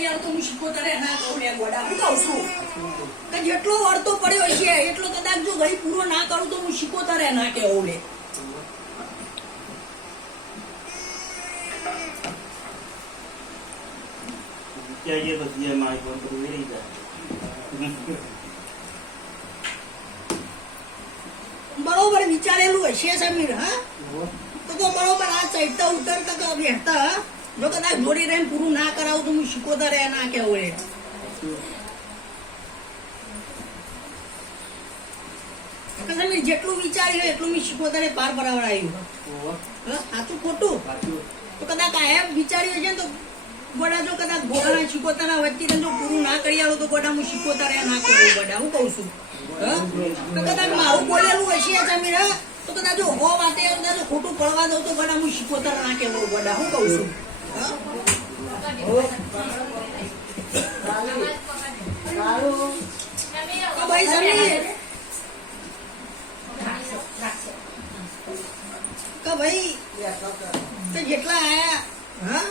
કરી આવું તો હું શીખોતરે ના કહું લે ગોડા હું કહું છું કે જેટલો વળતો પડ્યો છે એટલો કદાચ જો ભાઈ પૂરો ના કરું તો હું શીખોતરે ના કહેવું લે चाहिए तो ये माइक बंद कर नहीं जाए બરોબર વિચારેલું હશે સમીર હા તો બરોબર આ ચડતા ઉતરતા બેઠતા જો કદાચ જોડી રહીને પૂરું ના કરાવું તો હું શીખોતા રહે ના કેવું રે સમીર જેટલું વિચાર્યું એટલું મેં શીખોતા પાર પરાવડાયું સાચું ખોટું તો કદાચ આ વિચાર્યું છે ને તો ગોડા જો કદાચ ગોડા શીખોતાના વચ્ચે જો પૂરું ના કરી આવું તો ગોડા હું શીખોતા રહે ના કેવું ગોડા હું કઉ છું તો કદાચ મારું બોલેલું હશે સમીર તો કદાચ જો હો વાતે ખોટું પડવા દઉં તો ગોડા હું શીખોતા ના કેવું ગોડા હું કઉ છું ભાઈ સમીર કે ભાઈ જેટલા આયા હા